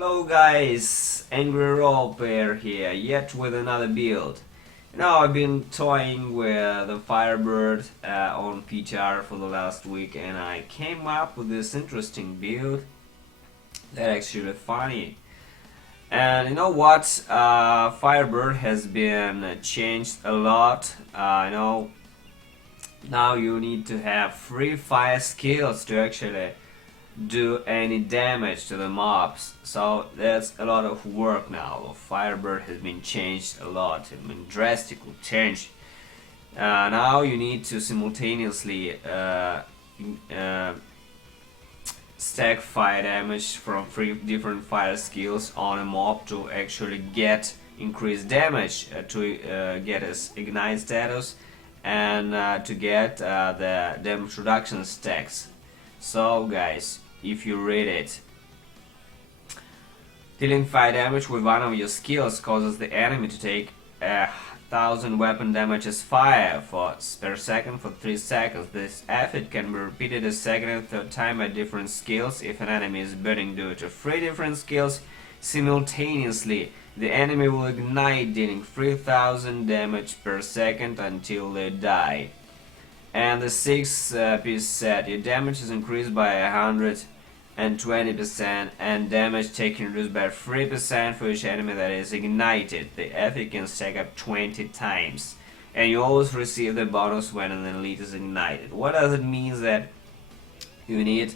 Hello guys, Angry Roleplayer here, yet with another build. Now I've been toying with the Firebird on PTR for the last week, and I came up with this interesting build that actually funny. And you know what? Firebird has been changed a lot. Now you need to have free fire skills to actually do any damage to the mobs, so that's a lot of work now. Firebird has been changed a lot, it's been drastically changed. Now you need to simultaneously stack fire damage from three different fire skills on a mob to actually get increased damage, to get his ignite status, and to get the damage reduction stacks. So guys, if you read it, dealing fire damage with one of your skills causes the enemy to take 1000 weapon damage as fire per second for 3 seconds. This effect can be repeated a second and third time by different skills. If an enemy is burning due to 3 different skills simultaneously, the enemy will ignite, dealing 3000 damage per second until they die. And the 6-piece set, your damage is increased by 120% and damage taken reduced by 3% for each enemy that is ignited. The effect can stack up 20 times, and you always receive the bonus when an elite is ignited. What does it mean? That you need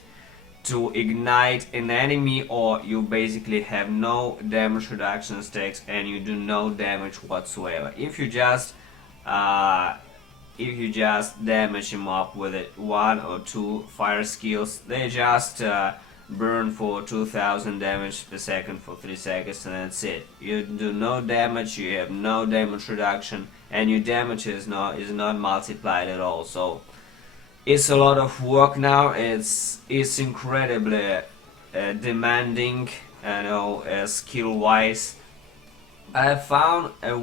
to ignite an enemy, or you basically have no damage reduction stacks and you do no damage whatsoever. If you just damage him up with 1 or 2 fire skills, they just burn for 2000 damage per second for 3 seconds, and that's it. You do no damage, you have no damage reduction, and your damage is not multiplied at all. So it's a lot of work now. It's incredibly demanding, skill wise. I found a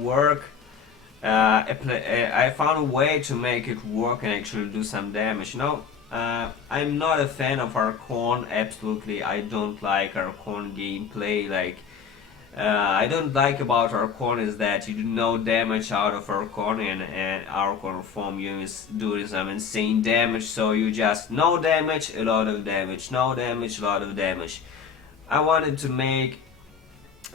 way to make it work and actually do some damage. I'm not a fan of Archon. Absolutely, I don't like Archon gameplay. I don't like about Archon is that you do no damage out of Archon, and Archon form units doing some insane damage. So you just no damage, a lot of damage, no damage, a lot of damage. I wanted to make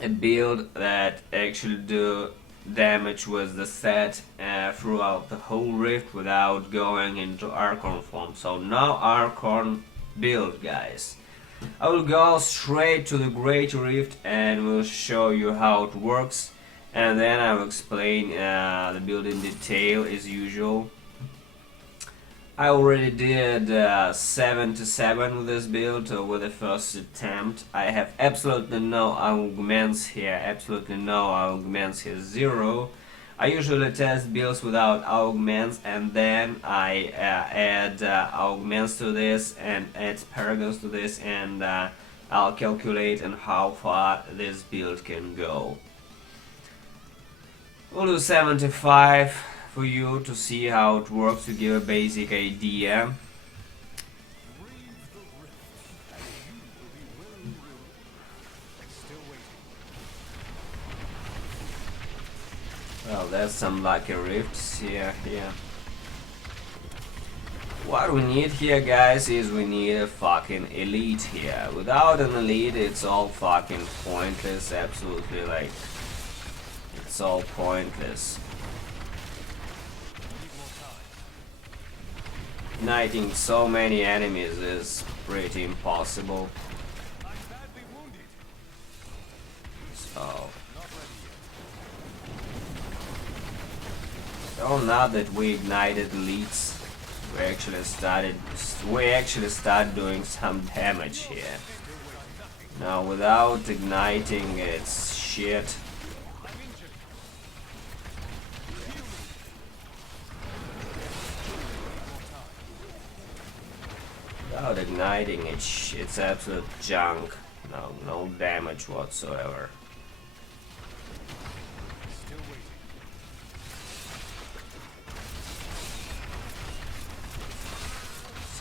a build that actually do damage with the set throughout the whole rift without going into Archon form. So now Archon build, guys. I will go straight to the Great Rift and will show you how it works, and then I will explain the build in detail as usual. I already did 7 to 7 with this build with the first attempt. I have absolutely no augments here, zero. I usually test builds without augments, and then I add augments to this and add paragons to this, and I'll calculate on how far this build can go. We'll do 75 for you to see how it works, to give a basic idea. Well, there's some lucky rifts here. What we need here, guys, is we need a fucking elite here. Without an elite, it's all fucking pointless. Absolutely, it's all pointless. Igniting so many enemies is pretty impossible. So now that we ignited elites, we actually start doing some damage here. Now without igniting, it's shit. Without igniting, it's absolute junk. No damage whatsoever.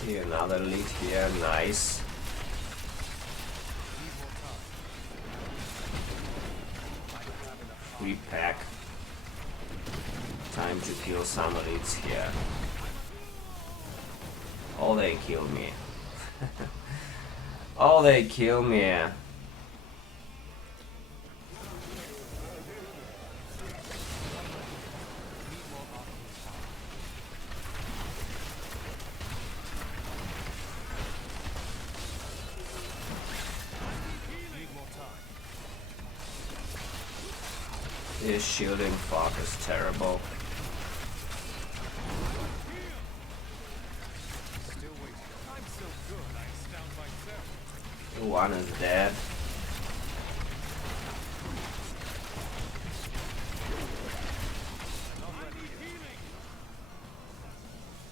See another lead here, nice. free pack. Time to kill some elites here. Oh, they kill me. Oh, they kill me. This shielding fuck is terrible. One is dead.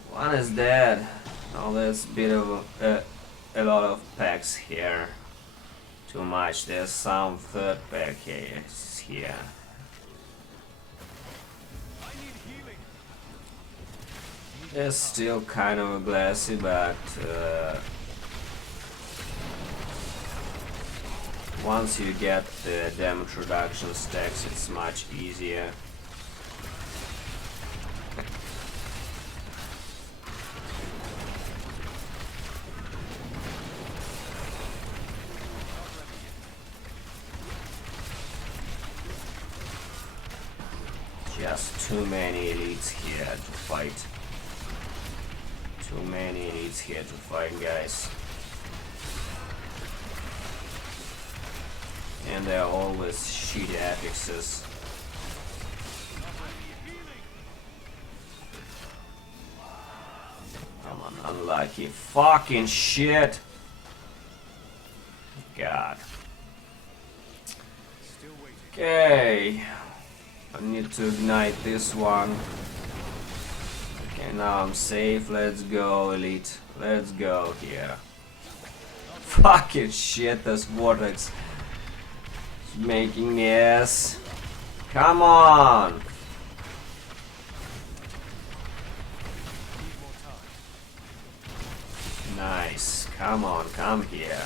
One is dead. Now there's a bit of a lot of packs here. Too much. There's some third pack here. It's still kind of glassy, but once you get the damage reduction stacks, it's much easier. Just too many elites here to fight. Too many elites here to fight, guys. And they're always shitty affixes. Come on, unlucky fucking shit. God. Okay. I need to ignite this one. Okay, now I'm safe. Let's go, elite. Let's go here. Fucking shit, this vortex is making me ass. Come on! Nice. Come on, come here.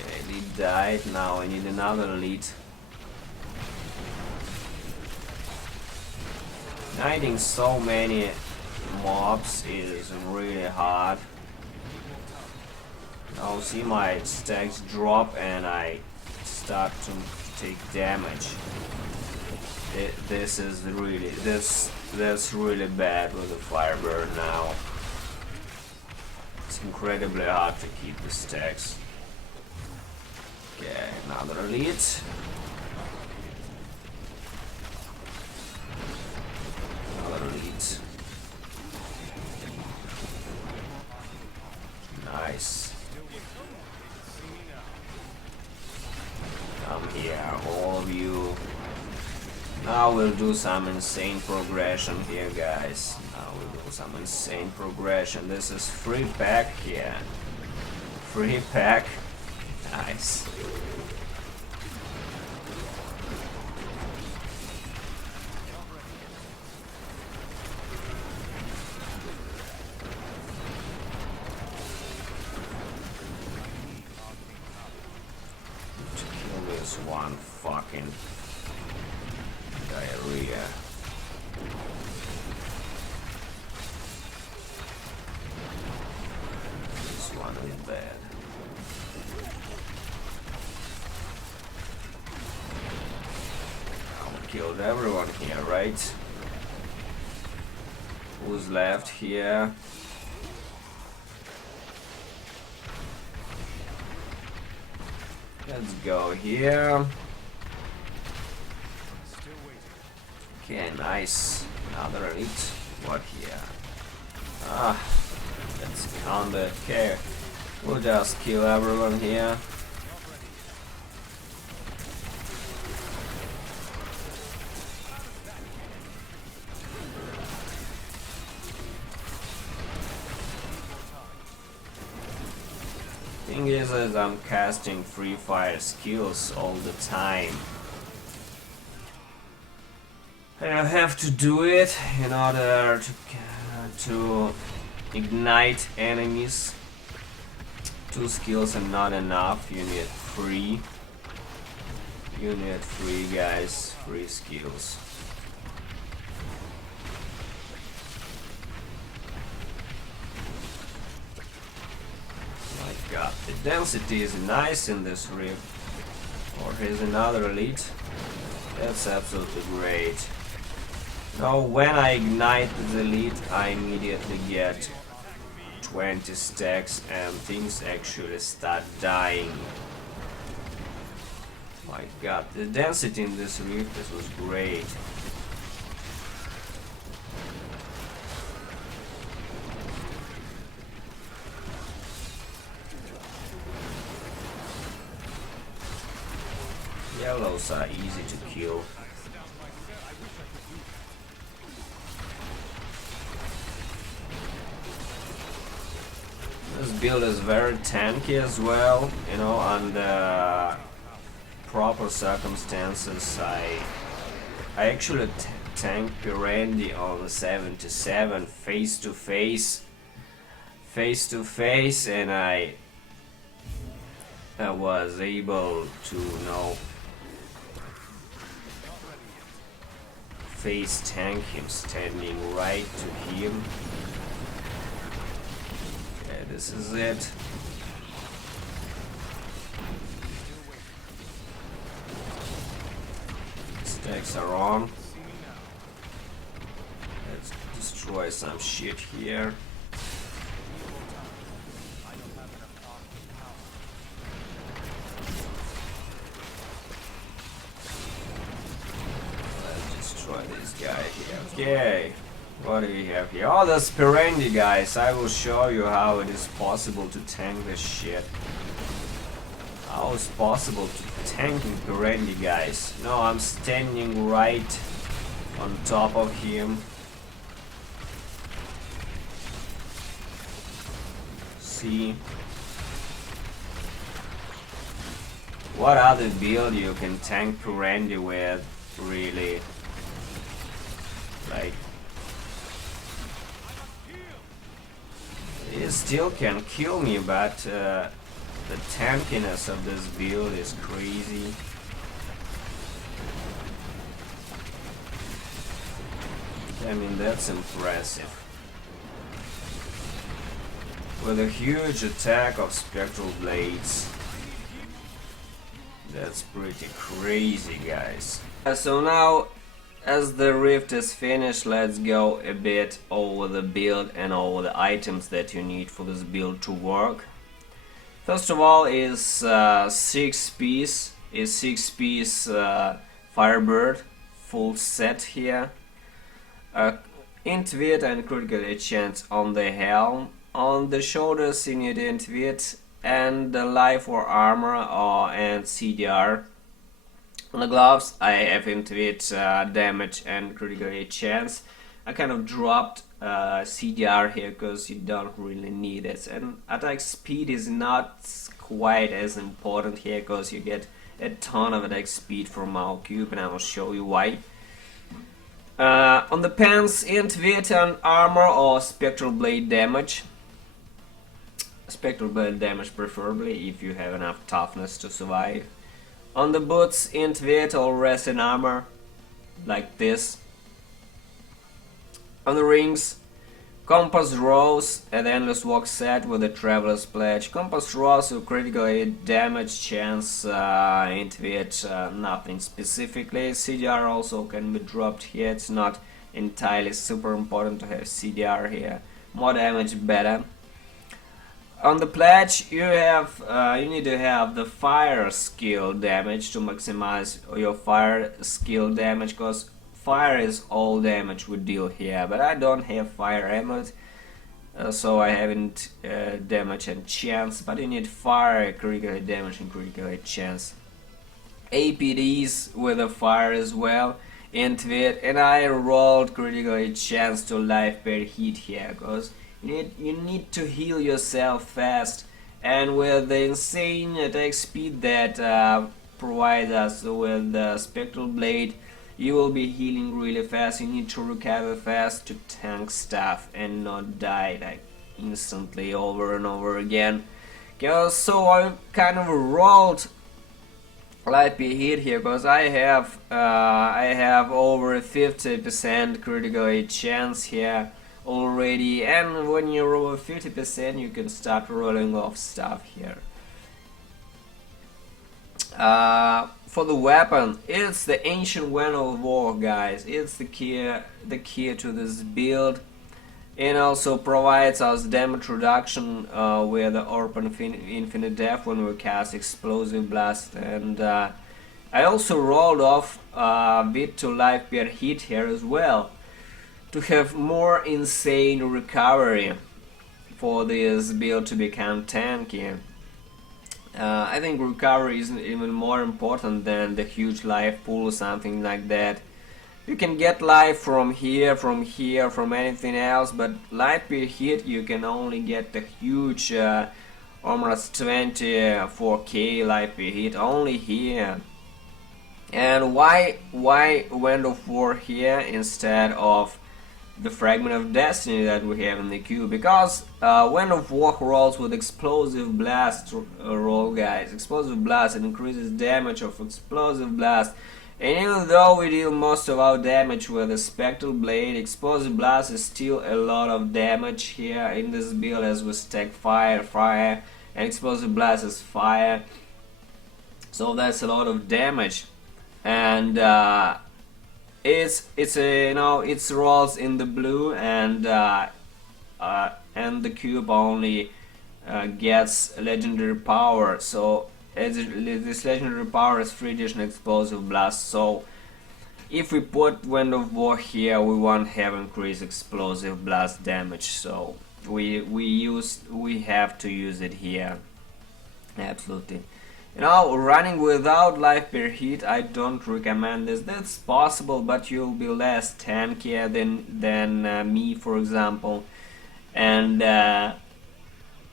Okay, elite died. Now I need another elite. Igniting so many mobs is really hard. Now see my stacks drop and I start to take damage. This is really that's really bad with the Firebird now. It's incredibly hard to keep the stacks. Okay, another elite. Elite. Nice. Come here, all of you. Now we'll do some insane progression here, guys. Now we'll do some insane progression. This is free pack here. Free pack. Nice. One fucking diarrhea. This one is bad. I killed everyone here, right? Who's left here? Let's go here. Okay, nice. Another elite. What here? Ah, let's counter. Okay, we'll just kill everyone here. Thing is I'm casting free fire skills all the time. And I have to do it in order to ignite enemies. 2 skills are not enough, you need 3. You need 3 guys, 3 skills. My god, the density is nice in this rift. Or here's another elite. That's absolutely great. Now when I ignite the elite, I immediately get 20 stacks and things actually start dying. My god, the density in this rift, this was great. Yellows are easy to kill. This build is very tanky as well, you know, under proper circumstances. I actually tanked Perendi on the 77 face to face, and I was able to, you know, face tank him, standing right to him. Okay, this is it. Stacks are on. Let's destroy some shit here. This guy here. Okay, what do we have here? Oh, that's Perendi, guys. I will show you how it is possible to tank this shit. How is possible to tanking Perendi, guys? No, I'm standing right on top of him. See? What other build you can tank Perendi with, really? Like, he still can kill me, but the tankiness of this build is crazy. I mean, that's impressive. With a huge attack of spectral blades. That's pretty crazy, guys. So now, as the rift is finished, let's go a bit over the build and over the items that you need for this build to work. First of all is 6-piece Firebird full set here. Int wit and critical hit chance on the helm. On the shoulders you need int wit and the life or armor and CDR. On the gloves I have int wit, damage and critical hit chance. I kind of dropped CDR here because you don't really need it, and attack speed is not quite as important here because you get a ton of attack speed from our cube, and I will show you why. On the pants, int wit and armor or spectral blade damage. Spectral blade damage preferably if you have enough toughness to survive. On the boots, int wit or rest in armor, like this. On the rings, compass rose and endless walk set with a traveler's pledge. Compass rose with critical hit damage chance, int wit, nothing specifically. CDR also can be dropped here. It's not entirely super important to have CDR here. More damage better. On the pledge you have you need to have the fire skill damage to maximize your fire skill damage, because fire is all damage we deal here, but I don't have fire amulet, so I haven't damage and chance, but you need fire, critical hit damage and critical hit chance. APDs with a fire as well, int wit, and I rolled critical hit chance to life per hit here, because you need to heal yourself fast, and with the insane attack speed that provides us with the spectral blade, you will be healing really fast. You need to recover fast to tank stuff and not die like instantly over and over again. So I kind of rolled life per hit here, because I have over 50% critical hit chance here already, and when you're over 50% you can start rolling off stuff here. For the weapon, it's the Ancient Wand of War, guys. It's the key to this build. It also provides us damage reduction with the Orb Infinite Death when we cast Explosive Blast, and I also rolled off a bit to life per hit here as well, to have more insane recovery for this build to become tanky. I think recovery is even more important than the huge life pool or something like that. You can get life from here, from anything else, but life per hit you can only get the huge almost 24k life per hit only here. And why Wand of War here instead of the Fragment of Destiny that we have in the queue? Because Wand of War rolls with Explosive Blast roll, guys. Explosive Blast, it increases damage of Explosive Blast. And even though we deal most of our damage with a Spectral Blade, Explosive Blast is still a lot of damage here in this build, as we stack fire, and Explosive Blast is fire. So that's a lot of damage. And it rolls in the blue, and the cube only gets legendary power. So this legendary power is 3 additional Explosive Blast. So if we put Wand of War here, we won't have increased Explosive Blast damage. So we have to use it here. Absolutely. Running without life per hit, I don't recommend this. That's possible, but you'll be less tankier than me, for example, and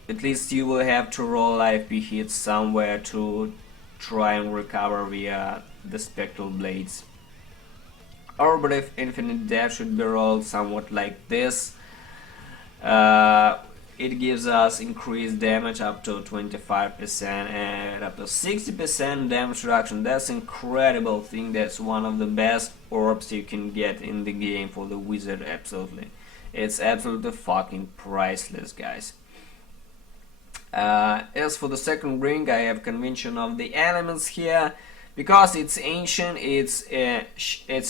at least you will have to roll life per hit somewhere to try and recover via the Spectral Blades. Orb of Infinite Death should be rolled somewhat like this. It gives us increased damage up to 25% and up to 60% damage reduction. That's incredible thing. That's one of the best orbs you can get in the game for the wizard. Absolutely, it's absolutely fucking priceless, guys. As for the second ring, I have Convention of the Elements here. Because it's ancient, it's a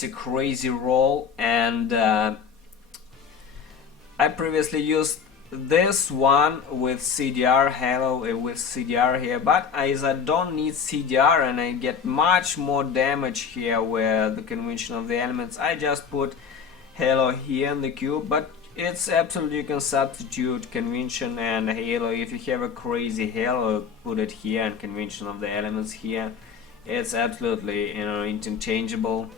crazy roll, and I previously used this one with CDR, Halo with CDR here, but as I don't need CDR and I get much more damage here with the Convention of the Elements, I just put Halo here in the cube. But it's absolutely, you can substitute Convention and Halo. If you have a crazy Halo, put it here, and Convention of the Elements here. It's absolutely, interchangeable.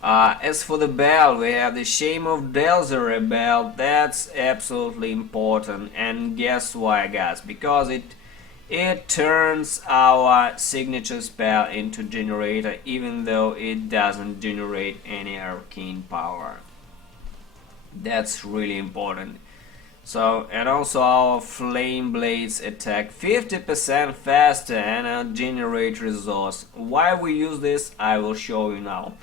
As for the bell, we have the Shame of Delzere bell. That's absolutely important, and guess why, guys? Because it turns our signature spell into generator, even though it doesn't generate any arcane power. That's really important. So, and also our Flame Blades attack 50% faster and generate resource. Why we use this, I will show you now.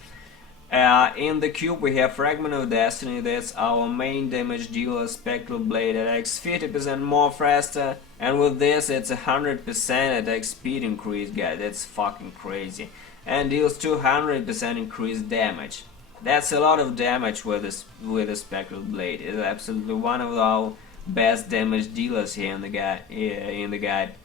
In the cube we have Fragment of Destiny. That's our main damage dealer. Spectral Blade attacks 50% more faster, and with this it's 100% attack speed increase, guys. That's fucking crazy, and deals 200% increased damage. That's a lot of damage with the Spectral Blade. It's absolutely one of our best damage dealers here in the guide.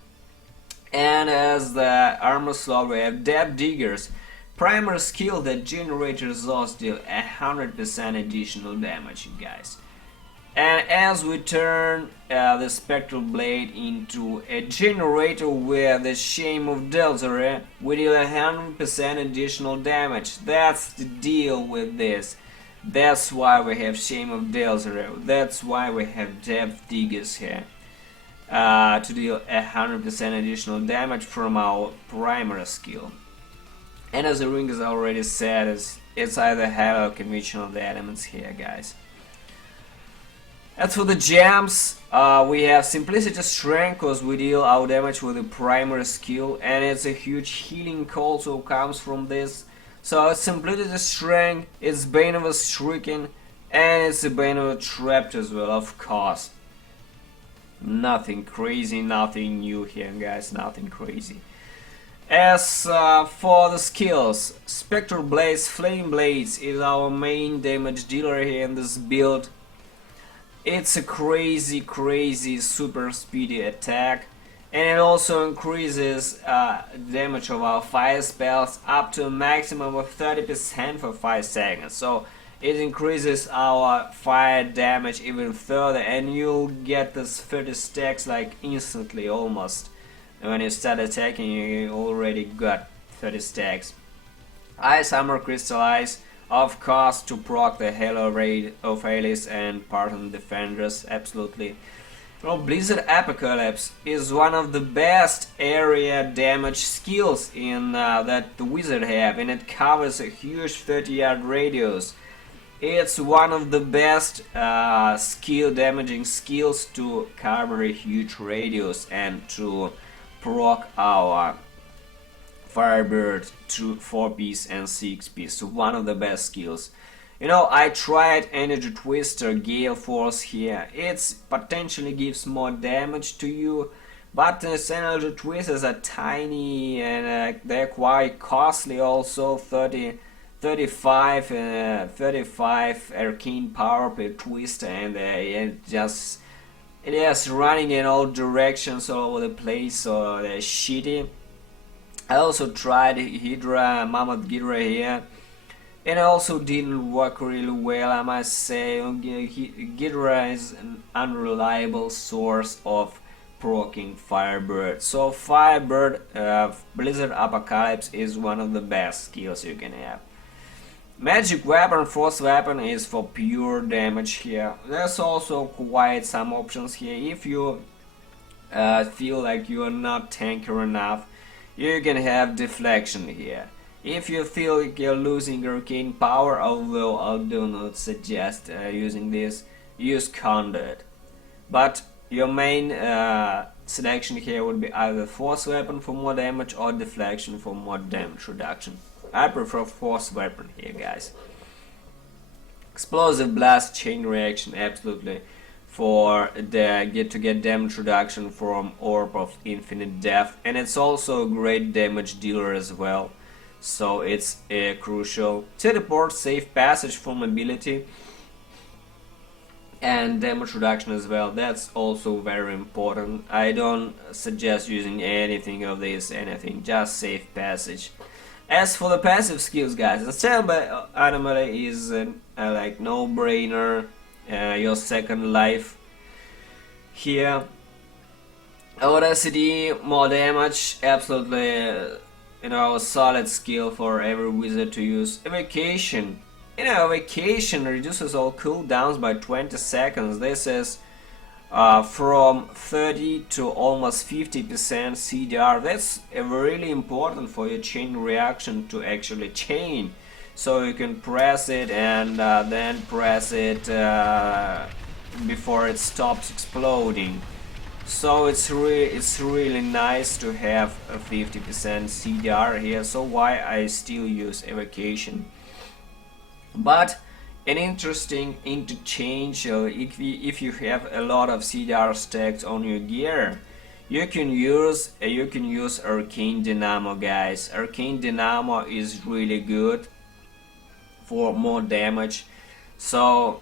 And as the armor slot, we have Depth Diggers. Primer skill that generates resource deal 100% additional damage, you guys. And as we turn the Spectral Blade into a generator with the Shame of Delzere, we deal 100% additional damage. That's the deal with this. That's why we have Shame of Delzere. That's why we have Depth Diggers here. To deal 100% additional damage from our primer skill. And as the ring is already said, it's either Halo or Convention of the Elements here, guys. As for the gems, we have Simplicity Strength, because we deal our damage with the primary skill, and it's a huge healing also comes from this. So Simplicity Strength, it's Bane of a Stricken, and it's the Bane of a Trapped as well, of course. Nothing crazy, nothing new here, guys, nothing crazy. As for the skills, Spectral Blades, Flame Blades is our main damage dealer here in this build. It's a crazy super speedy attack, and it also increases damage of our fire spells up to a maximum of 30% for 5 seconds. So it increases our fire damage even further, and you'll get this 30 stacks like instantly almost. And when you start attacking, you already got 30 stacks. Ice Armor Crystallize, of course, to proc the Halo Raid of Alice and Parton Defenders, absolutely. Well, Blizzard Apocalypse is one of the best area damage skills in that the Wizard have, and it covers a huge 30-yard radius. It's one of the best skill damaging skills to cover a huge radius and to proc our Firebird to 4-piece and 6-piece, so one of the best skills. You know, I tried Energy Twister Gale Force here. It potentially gives more damage to you, but Energy Twisters are tiny and they're quite costly also. 35 arcane power per twister, and it is running in all directions all over the place, so they're shitty. I also tried Hydra, Mammoth Hydra here, and it also didn't work really well, I must say. Hydra is an unreliable source of proccing Firebird. So Firebird, Blizzard Apocalypse is one of the best skills you can have. Magic Weapon, Force Weapon is for pure damage here. There's also quite some options here. If you feel like you are not tanker enough, you can have Deflection here. If you feel like you're losing arcane power, although I do not suggest using this, use Conduit. But your main selection here would be either Force Weapon for more damage or Deflection for more damage reduction. I prefer Force Weapon here, guys. Explosive Blast, Chain Reaction, absolutely, for to get damage reduction from Orb of Infinite Death, and it's also a great damage dealer as well, so it's crucial. Teleport, Safe Passage for mobility, and damage reduction as well. That's also very important. I don't suggest using anything of this, just Safe Passage. As for the passive skills, guys, Unstable Anomaly is like no-brainer. Your second life here. Voracity, more damage, absolutely, a solid skill for every wizard to use. Evocation, Evocation reduces all cooldowns by 20 seconds. This is from 30 to almost 50% CDR. That's really important for your chain reaction to actually chain. So you can press it and then press it before it stops exploding. So it's really nice to have a 50% CDR here. So why I still use Evocation. But an interesting interchange, if you have a lot of CDR stacks on your gear, you can use Arcane Dynamo, guys. Arcane Dynamo is really good for more damage. So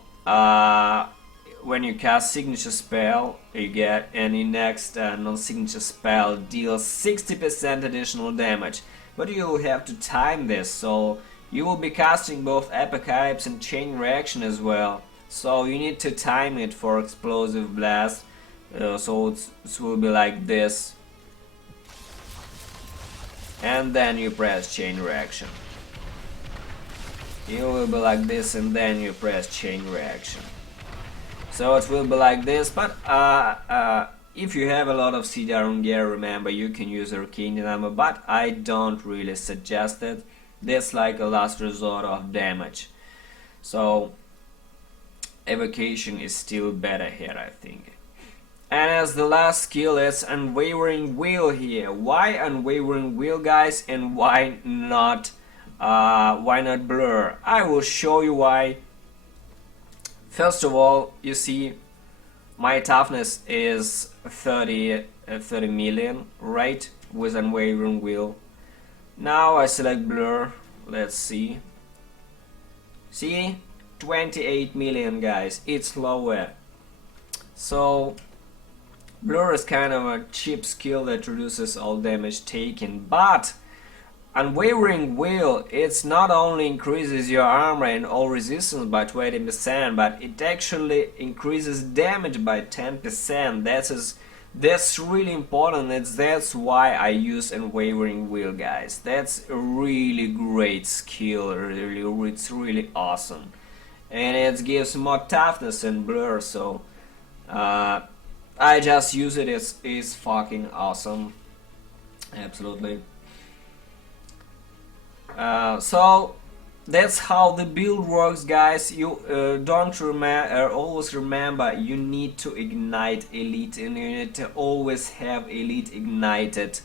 when you cast signature spell, you get any next non-signature spell deals 60% additional damage, but you will have to time this, so you will be casting both Apocalypse and Chain Reaction as well, so you need to time it for Explosive Blast. So it will be like this, and then you press Chain Reaction. You will be like this, and then you press Chain Reaction. So it will be like this, but if you have a lot of CDR on gear, remember you can use Arcane Dynamo, but I don't really suggest it. That's like a last resort of damage. So evocation is still better here, I think. And as the last skill, it's Unwavering Will here. Why Unwavering Will, guys, and why not Blur? I will show you why. First of all, you see, my toughness is 30 million, right? With Unwavering Will. Now I select Blur. Let's see. See, 28 million, guys. It's lower. So Blur is kind of a cheap skill that reduces all damage taken, but Unwavering Will, it's not only increases your armor and all resistance by 20%, but it actually increases damage by 10%. That's really important. That's why I use Unwavering Will, guys. That's a really great skill. Really, it's really awesome, and it gives more toughness in Blur. So I just use it. It's fucking awesome. Absolutely. So that's how the build works, guys. You always remember you need to ignite elite, and you need to always have elite ignited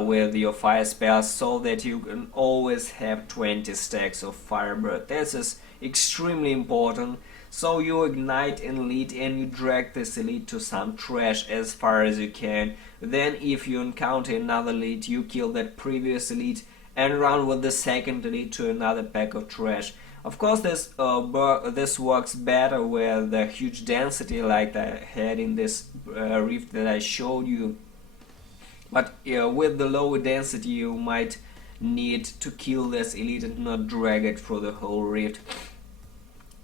with your fire spells, so that you can always have 20 stacks of Firebird. This is extremely important. So you ignite an elite and you drag this elite to some trash as far as you can. Then if you encounter another elite, you kill that previous elite and run with the second elite to another pack of trash. Of course, this works better with the huge density like I had in this rift that I showed you. But with the lower density, you might need to kill this elite and not drag it through the whole rift.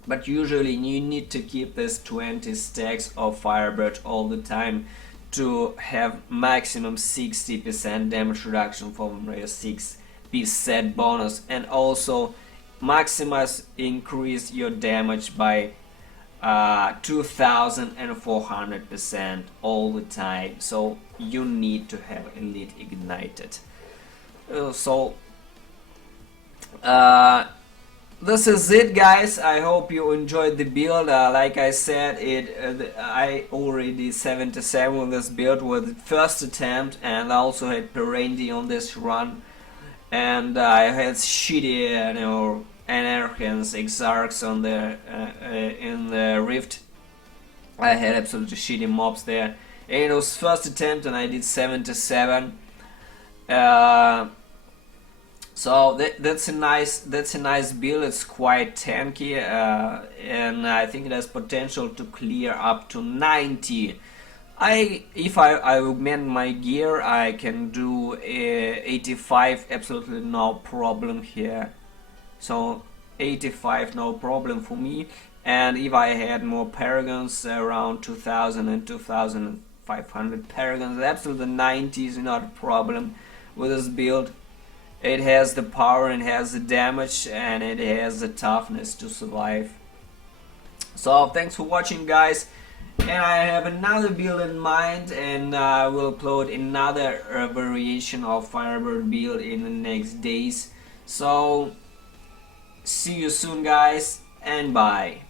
But usually you need to keep this 20 stacks of Firebird all the time to have maximum 60% damage reduction from your 6-piece set bonus, and also increase your damage by 2400% all the time. So you need to have elite ignited. This is it, guys. I hope you enjoyed the build. Like I said, I already 77 with this build with first attempt, and I also had Perendi on this run, and I had shitty, Anarchans, Exarchs on the in the rift. I had absolutely shitty mobs there. And it was first attempt, and I did 77. So that's a nice build. It's quite tanky, and I think it has potential to clear up to 90. If I augment my gear, I can do 85, absolutely no problem here. So 85, no problem for me. And if I had more paragons, around 2000 and 2500 paragons, absolutely 90 is not a problem with this build. It has the power, and has the damage, and it has the toughness to survive. So thanks for watching, guys, and I have another build in mind, and I will upload another variation of Firebird build in the next days. So see you soon, guys, and bye.